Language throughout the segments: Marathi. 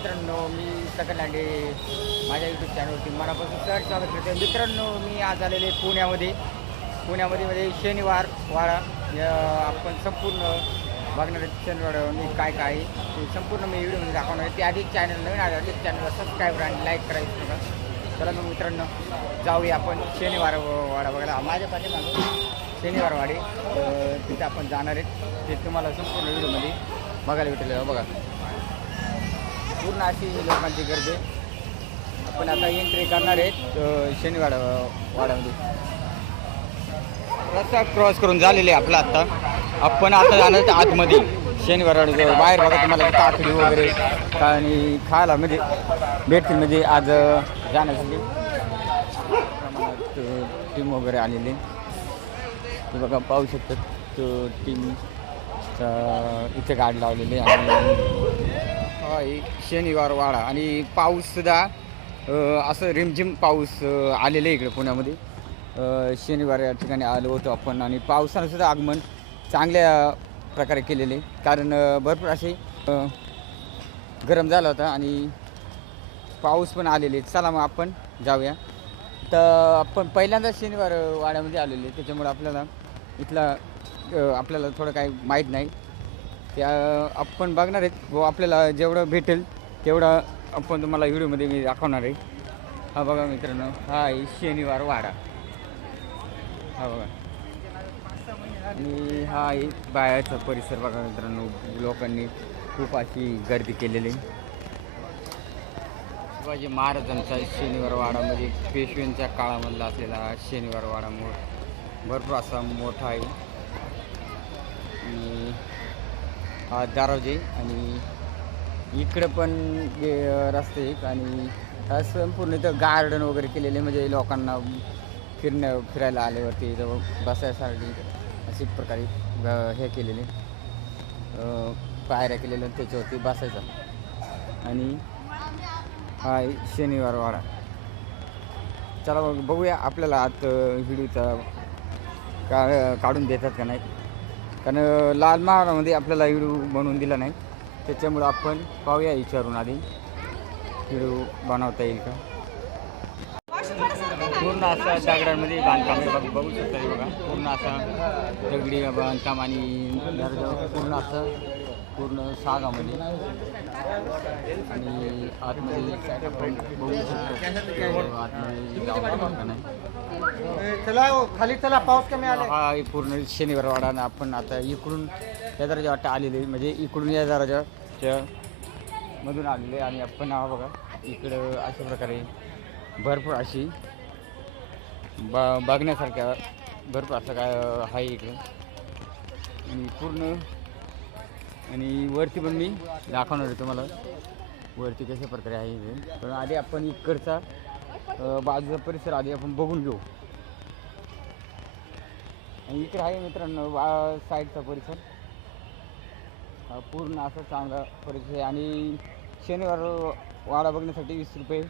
मित्रांनो मी सकल लांडे माझ्या यूट्यूब चॅनलवरती मनापासून सर स्वागत करते मित्रांनो मी आज आलेले पुण्यामध्ये. पुण्यामध्ये म्हणजे शनिवार वाडा. आपण संपूर्ण बघणार आहेत शनिवार मी काय काय आहे ते संपूर्ण मी व्हिडिओमध्ये दाखवणार आहे. ते आधीच चॅनल नवीन आले आधीच चॅनलला सबस्क्राईब आणि लाईक करायचं नका चला मग मित्रांनो जाऊया आपण शनिवार वाडा बघायला. माझ्या पाठीमागं शनिवार वाडी. तिथे आपण जाणार आहेत. ते तुम्हाला संपूर्ण व्हिडिओमध्ये बघायला भेटेल. बघा. पूर्ण अशी लोकांची गर्दी. आपण आता एंट्री करणार आहेत अ, शनिवार वाड्यामध्ये. रस्ता क्रॉस करून झालेले आपला आत्ता आपण आता जाणार आहोत आतमध्ये. शनिवार वाड्याजवळ बाहेर बघा तुम्हाला काकडी वगैरे आणि खायला म्हणजे भेटतील म्हणजे आज अ, जाण्यासाठी. प्रमाणात टीम वगैरे आलेली. ते बघा पाहू शकतात. टीम इथे गाडी लावलेली आणि हा शनिवार वाडा आणि पाऊससुद्धा असं रिमझिम पाऊस आलेलं आहे इकडे पुण्यामध्ये. शनिवार या ठिकाणी आलो होतो आपण आणि पावसानं सुद्धा आगमन चांगल्या प्रकारे केलेले कारण भरपूर असे गरम झाला होता आणि पाऊस पण आलेले चला मग आपण जाऊया. तर आपण पहिल्यांदा शनिवार वाड्यामध्ये आलेले त्याच्यामुळे आपल्याला इथला आपल्याला थोडं काही माहीत नाही. त्या आपण बघणार आहेत. व आपल्याला जेवढं भेटेल तेवढं आपण तुम्हाला व्हिडिओमध्ये मी दाखवणार आहे. हा बघा मित्रांनो हा आहे शनिवार वाडा. हा बघा. आणि हा आहे बाहेरचा परिसर बघा मित्रांनो. लोकांनी खूप अशी गर्दी केलेली. शिवाजी महाराजांचा शनिवार वाडामध्ये पेशव्यांच्या काळामधला असलेला हा शनिवार वाडा भरपूर असा मोठा आहे. आणि दरवाजे आणि इकडं पण जे रस्ते आणि असं संपूर्ण इथं गार्डन वगैरे केलेले म्हणजे लोकांना फिरण्या फिरायला आल्यावरती इथं बसायसाठी अशी प्रकारे हे केलेले. पायऱ्या केलेल्या त्याच्यावरती बसायचं. आणि हा शनिवार वाडा. चला मग बघूया आपल्याला आत व्हिडिओचा का काढून देतात का नाही. कारण लाल महारामध्ये आपल्याला व्हिडिओ बनवून दिला नाही. त्याच्यामुळं आपण पाहूया विचारून आधी. व्हिडिओ बनवता येईल का? पूर्ण असं दगडांमध्ये बांधकाम आहे. बघू शकता बघा. पूर्ण असा दगडी बांधकाम आणि पूर्ण असं पूर्ण सागामध्ये. आणि आतमध्ये बघू शकतो. आतमध्ये नाही चला हो, खाली चला पाऊस कमी आला हा पूर्ण शनिवार वाडा आणि आपण आता इकडून या दराजा वाटतं आलेले म्हणजे इकडून या दराजाच्या मधून आलेले आणि आपण हा बघा इकडं अशा प्रकारे भरपूर अशी ब बघण्यासारख्या भरपूर असं काय आहे इकडं. आणि पूर्ण आणि वरती पण मी दाखवणार आहे तुम्हाला. वरती कशा प्रकारे आहे हे. पण आधी आपण इकडचा बाजूचा परिसर आधी आपण बघून घेऊ. आणि इकडे आहे मित्रांनो वा साईडचा परिसर. पूर्ण असा चांगला परिसर आहे. आणि शनिवार वाडा बघण्यासाठी वीस रुपये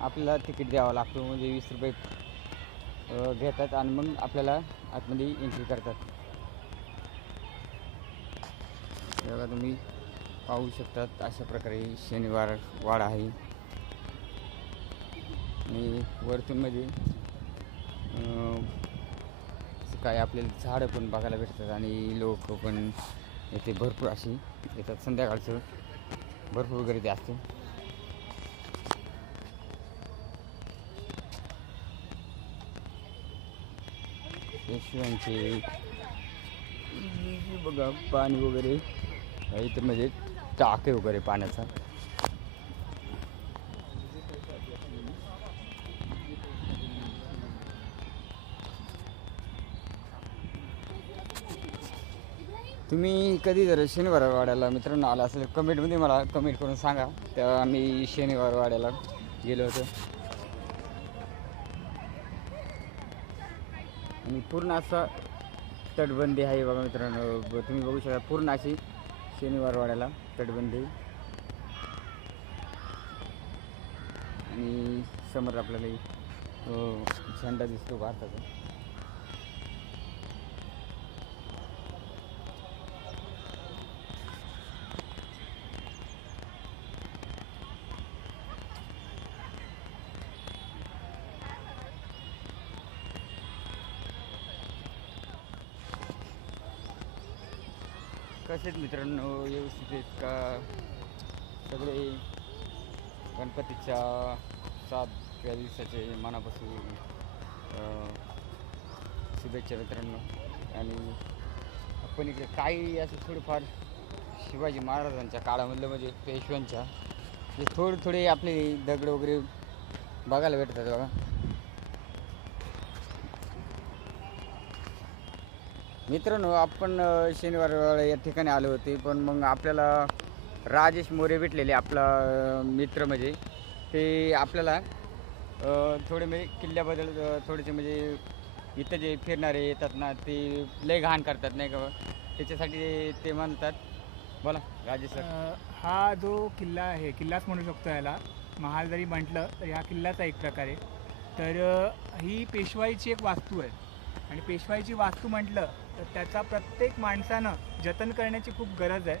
आपल्याला तिकीट द्यावं लागतो. म्हणजे वीस रुपये घेतात आणि मग आपल्याला आतमध्ये एंट्री करतात. हे बघा तुम्ही पाहू शकतात अशा प्रकारे शनिवार वाड आहे. आणि वरतून म्हणजे काय आपल्याला झाडं पण बघायला भेटतात आणि लोक पण येथे भरपूर अशी येतात. संध्याकाळचं भरपूर गर्दी असते. शिवांचे बघा पाणी वगैरे. इथं म्हणजे टाके वगैरे पाण्याचा. तुम्ही कधी जर शनिवार वाड्याला मित्रांनो आला असेल कमेंटमध्ये मला कमेंट करून सांगा. तेव्हा आम्ही शनिवार वाड्याला गेलो होतो. आणि पूर्ण असा तटबंदी आहे बघा मित्रांनो. तुम्ही बघू शकता पूर्ण अशी शनिवारवाड्याला तटबंदी. आणि समोर आपल्याला एक, झेंडा दिसतो भारताचा. कसे आहेत मित्रांनो? व्यवस्थित आहेत का? सगळे गणपतीच्या सातव्या दिवसाचे मनापासून शुभेच्छा मित्रांनो. आणि आपण इकडे काही असं थोडंफार शिवाजी महाराजांच्या काळामधलं म्हणजे पेशव्यांच्या जे थोडे थोडे आपले दगड वगैरे बघायला भेटतात बघा. मित्रांनो आपण शनिवार या ठिकाणी आलो होते पण मग आपल्याला राजेश मोरे भेटलेले आपला मित्र म्हणजे. ते आपल्याला थोडे म्हणजे किल्ल्याबद्दल थोडेसे म्हणजे इथं जे फिरणारे येतात ना ते लय घाण करतात नाही का त्याच्यासाठी ते- म्हणतात. बोला राजेश सर हा जो किल्ला आहे किल्लाच म्हणू शकतो याला. महाल जरी म्हटलं तर ह्या किल्लाचा एक प्रकारे. तर ही पेशवाईची एक वास्तू आहे. आणि पेशवाईची वास्तू म्हटलं तर त्याचा प्रत्येक माणसानं जतन करण्याची खूप गरज आहे.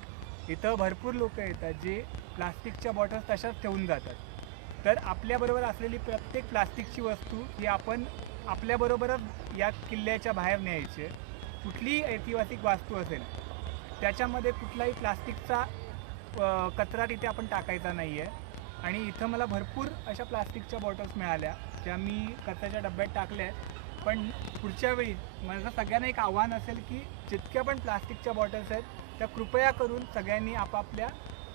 इथं भरपूर लोक येतात जे प्लास्टिकच्या बॉटल्स तशाच ठेवून जातात. तर आपल्याबरोबर असलेली प्रत्येक प्लास्टिकची वस्तू ही आपण आपल्याबरोबरच या किल्ल्याच्या बाहेर न्यायची आहे. कुठलीही ऐतिहासिक वास्तू असेल त्याच्यामध्ये कुठलाही प्लास्टिकचा कचरा तिथे आपण टाकायचा नाही आहे आणि इथं मला भरपूर अशा प्लास्टिकच्या बॉटल्स मिळाल्या ज्या मी कचऱ्याच्या डब्यात टाकल्या आहेत. पण पुढच्या वेळी माझं सगळ्यांना एक आव्हान असेल की जितक्या पण प्लास्टिकच्या बॉटल्स आहेत त्या कृपया करून सगळ्यांनी आपापल्या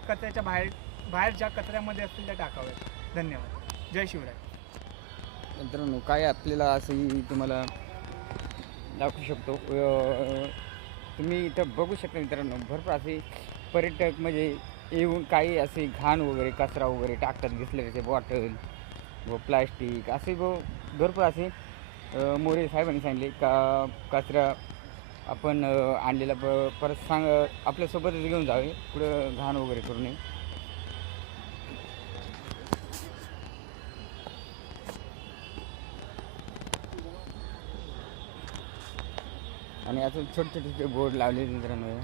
कचऱ्याच्या बाहेर बाहेर ज्या कचऱ्यामध्ये असतील त्या टाकाव्यात. धन्यवाद. जय शिवराय. मित्रांनो काय आपल्याला असंही तुम्हाला दाखवू शकतो. तुम्ही इथं बघू शकता मित्रांनो भरपूर असे पर्यटक म्हणजे येऊन काही असे घाण वगैरे कचरा वगैरे टाकतात बिसलरीचे बॉटल व प्लास्टिक असे व भरपूर असे मोरे साहेबांनी सांगितले का कचरा आपण आणलेला प परत सांग आपल्यासोबतच घेऊन जावे पुढं घाण वगैरे करू नये. आणि असं छोटे छोटे बोर्ड लावले मित्रांनो.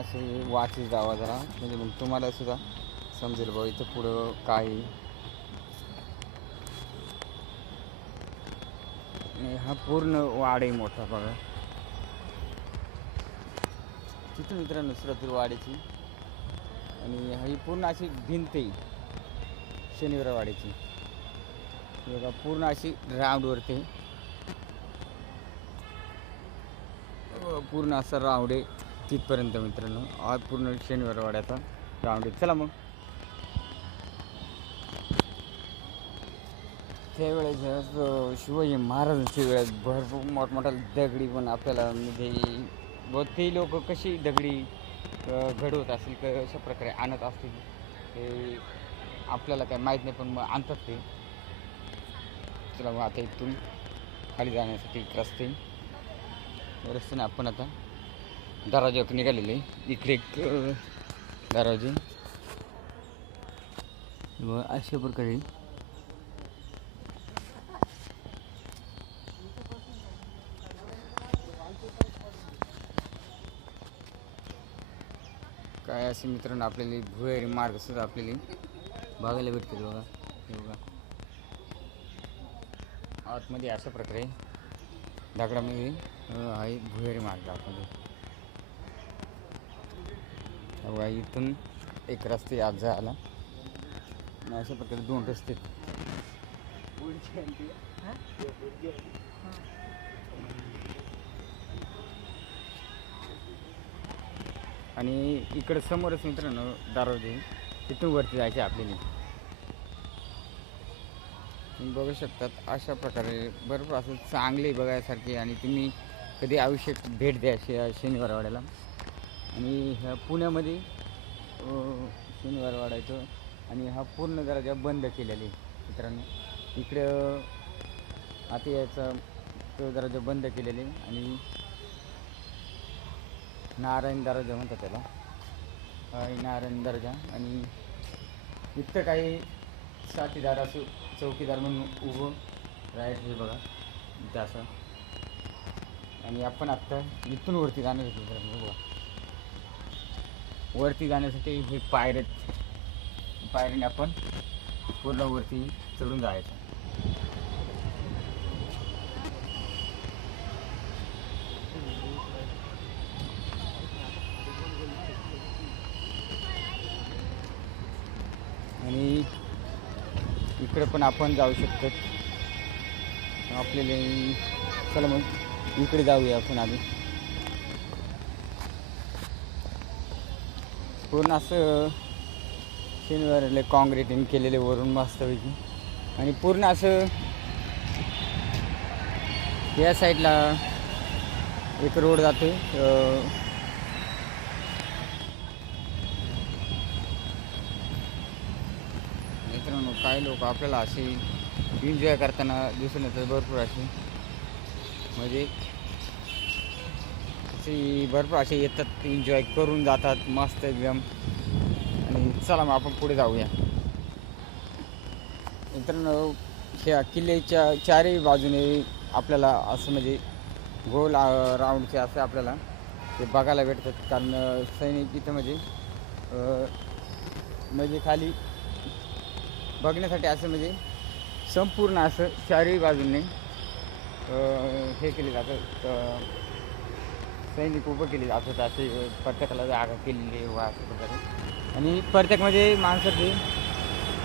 असे वाचत जावा जरा म्हणजे मग तुम्हाला सुद्धा समजेल बाबा इथं पुढं काही आणि हा पूर्ण वाड आहे मोठा बघा. तिथं मित्रांनो सुरतूर वाड्याची आणि ही पूर्ण अशी भिंत आहे शनिवार वाड्याची बघा पूर्ण अशी राऊंडवरती पूर्ण असा राऊंड आहे तिथपर्यंत मित्रांनो. हा पूर्ण शनिवार वाड्याचा राऊंड आहे. चला मग. त्यावेळेस शिवाजी महाराजांच्या वेळेस भरपूर मोठमोठ्या दगडी पण आपल्याला म्हणजे व ते लोक कशी दगडी घडवत असतील कशा प्रकारे आणत असतील ते आपल्याला काय माहीत नाही पण मग आणतात ते. चला मग आता इथून खाली जाण्यासाठी रस्ते. रस्त्याने आपण आता दरवाज्यावर निघालेले. इकडे एक अ, व अशा प्रकारे काय असे मित्रांनो आपल्याला भुयारी मार्ग सुद्धा आपल्याला बघायला भेटतील बघा. हे बघा. आतमध्ये अशा प्रकारे दगडामध्ये आहे भुयारी मार्ग आतमध्ये. बघा इथून एक रस्ते आज झाला आणि अशा प्रकारे दोन रस्ते. आणि इकडं समोरच मित्रांनो दारोदे तिथून वरती जायचे आपल्याला तुम्ही बघू शकतात अशा प्रकारे भरपूर असं चांगले बघायसारखे आणि तुम्ही कधी आवश्यक भेट द्या शे शनिवारवाड्याला. आणि ह्या पुण्यामध्ये अं, शनिवारवाडा येतो. आणि हा पूर्ण दराजा बंद केलेला आहे मित्रांनो. इकडं आता याचा तो दराजा बंद केलेले आणि नारायण दर्जा म्हणतात त्याला. नारायण दर्जा. आणि इथं काही साथीदार असं चौकीदार म्हणून उभं राहायचं हे बघा इथं असं. आणि आपण आत्ता इथून वरती जाण्यासाठी मित्रांनो, बघा. वरती जाण्यासाठी हे पायऱ्यात पायरीने आपण पूर्ण वरती चढून जायचं आणि इकडे पण आपण जाऊ शकतो. आपल्याला चला मग इकडे जाऊया आपण आधी. पूर्ण असं शनिवारले काँक्रिटिंग केलेले वरून मस्तपैकी आणि पूर्ण असं या साईडला एक रोड जातो मित्रांनो काही लोक आपल्याला असे एन्जॉय करताना दिसून येतात भरपूर असे म्हणजे असे भरपूर असे येतात एन्जॉय करून जातात मस्त एकदम. आणि चला मग आपण पुढे जाऊया. मित्रांनो ह्या किल्ल्याच्या चारही बाजूने आपल्याला असं म्हणजे गोल राऊंडचे असं आपल्याला ते बघायला भेटतात. कारण सैनिक इथं म्हणजे म्हणजे खाली बघण्यासाठी असं म्हणजे संपूर्ण असं चारही बाजूने हे केले जातं सैनिक उभं केले जातात असे प्रत्येकाला जागा केलेली आहे व असं प्रकारे. आणि प्रत्येकमध्ये म्हणजे माणसाची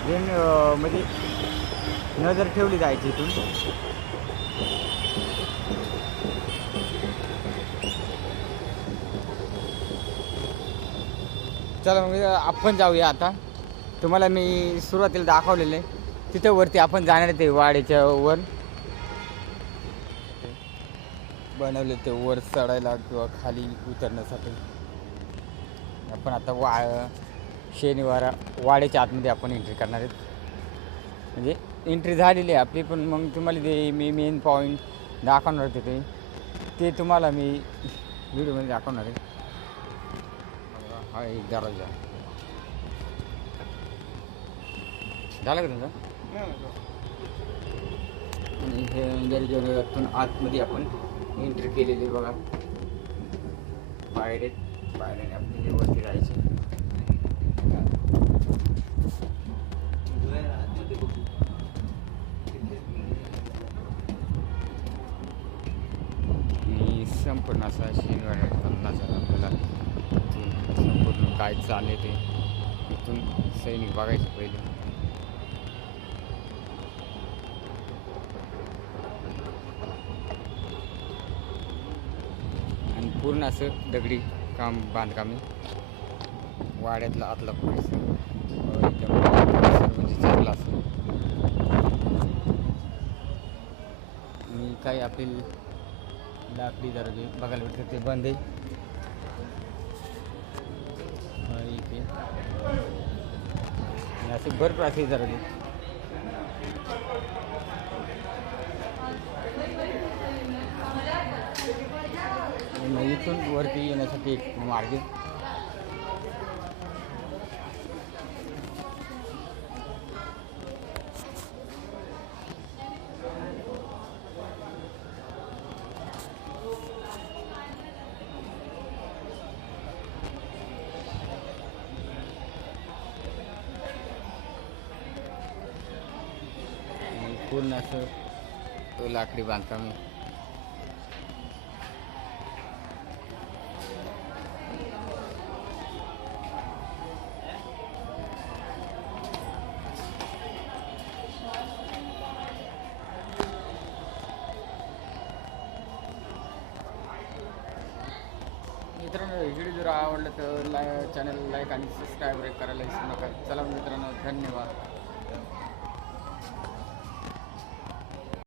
जेन म्हणजे नजर ठेवली जायची इथून. चला मग आपण जाऊया आता. तुम्हाला मी सुरुवातीला दाखवलेलं आहे. तिथं वरती आपण जाणार आहे ते वाड्याच्या वर. बनवले ते वर चढायला किंवा खाली उतरण्यासाठी. आपण आता वा शनिवार वाड्याच्या आतमध्ये आपण एंट्री करणार आहेत. म्हणजे एंट्री झालेली आहे आपली पण मग तुम्हाला ते मी मेन पॉईंट दाखवणार होते ते ते तुम्हाला मी व्हिडिओमध्ये दाखवणार आहे. हा एक दरवाजा. झालं का तुमचं? आणि हे गॅरेजवरून आतमध्ये आपण एंट्री केलेली बघा. पायरेट पायऱ्याने आपल्याला वरती राहायचं. आणि संपूर्ण असा शनिवार झाला आपल्याला. संपूर्ण काय चालले ते. इथून सैनिक बघायचं पहिले. पूर्ण असं दगडी काम बांधकाम. वाड्यातला वाड्यातलं आतला परिसर म्हणजे चांगला असं. मी काही आपली लाकडी दरवाजे बघायला भेटतं ते बंद आहे. इथे. असे भरपूर असे दरवाजे आणि मग इथून वरती येण्यासाठी एक मार्ग पूर्ण असं लाकडी बांधकाम आहे मित्रांनो व्हिडिओ आवडला आवडलं तर लाय चॅनल लाईक आणि सबस्क्राईब करायला विसरू नका. चला मित्रांनो धन्यवाद.